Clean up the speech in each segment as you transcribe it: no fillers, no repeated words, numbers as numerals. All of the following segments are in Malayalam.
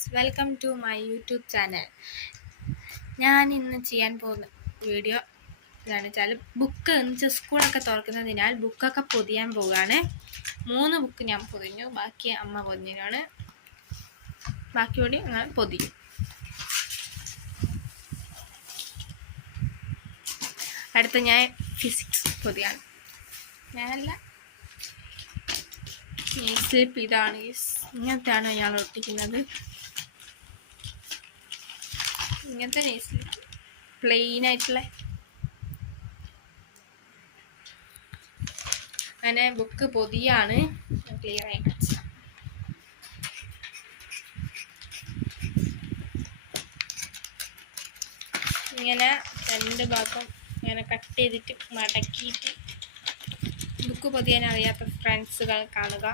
Friends, welcome to my YouTube channel. ഞാൻ ഇന്ന് ചെയ്യാൻ പോകുന്ന വീഡിയോ എന്താണെന്ന് വെച്ചാൽ ബുക്ക് സ്കൂളൊക്കെ തുറക്കുന്നതിനാൽ ബുക്കൊക്കെ പൊതിയാൻ പോവുകയാണ്. 3 ബുക്ക് ഞാൻ പൊതിഞ്ഞു, ബാക്കി അമ്മ പൊതിഞ്ഞാണ്. ബാക്കി കൂടി അങ്ങനെ പൊതിയും. അടുത്ത ഞാൻ ഫിസിക്സ് പൊതിയാണ്. ഞാനല്ല, ഈ സ്ലിപ്പ് ഇതാണ്, ഇങ്ങനത്തെയാണ് ഞാൻ ഒട്ടിക്കുന്നത്. ഇങ്ങനത്തെ നെയ്സ്ലിപ്പ് പ്ലെയിൻ ആയിട്ടുള്ള. അങ്ങനെ ബുക്ക് പൊതിയാണ്. ക്ലിയർ ആയി കാണിച്ചു. ഇങ്ങനെ 2 ഭാഗം ഇങ്ങനെ കട്ട് ചെയ്തിട്ട് മടക്കിയിട്ട് ബുക്ക് പൊതിയാൻ അറിയാത്ത ഫ്രണ്ട്സുകൾ കാണുക.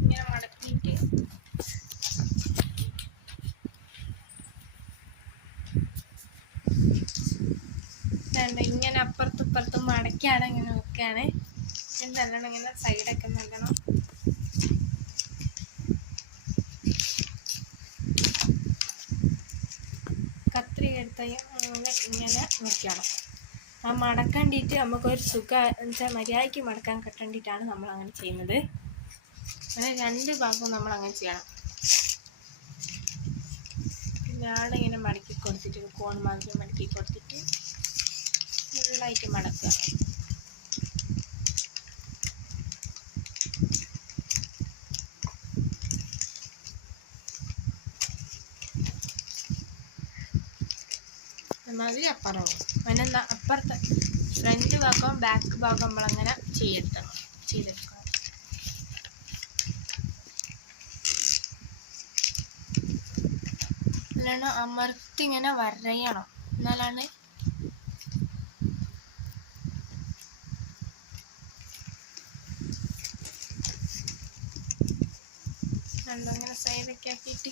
ഇങ്ങനെ മടക്കിയിട്ട് ഇങ്ങനെ അപ്പുറത്തും ഇപ്പുറത്തും മടക്കിയാണ് ഇങ്ങനെ വെക്കുകയാണ്. നല്ലോണം ഇങ്ങനെ സൈഡൊക്കെ നല്ലോണം കത്രിക എടുത്ത് ഇങ്ങനെ വെക്കണം. ആ മടക്കണ്ടിട്ട് നമുക്കൊരു സുഖം വെച്ചാൽ മര്യാദയ്ക്ക് മടക്കാൻ കെട്ടണ്ടിട്ടാണ് നമ്മൾ അങ്ങനെ ചെയ്യുന്നത്. അങ്ങനെ 2 ഭാഗവും നമ്മൾ അങ്ങനെ ചെയ്യണം. പിന്നെ ഇങ്ങനെ മടക്കി കൊടുത്തിട്ട് കോൺ മാതിരി മടക്കി കൊടുത്തിട്ട് ഫുള്ളായിട്ട് മടക്കുക. മാതിരി അപ്പുറവും അങ്ങനെ അപ്പുറത്തെ ഫ്രണ്ട് ഭാഗവും ബാക്ക് ഭാഗം നമ്മളങ്ങനെ ചെയ്തെടുക്കണം. നല്ലോണം അമർത്തി ഇങ്ങനെ വരയണം, എന്നാലാണ് ഇങ്ങനെ സൈഡൊക്കെ ആക്കിയിട്ട്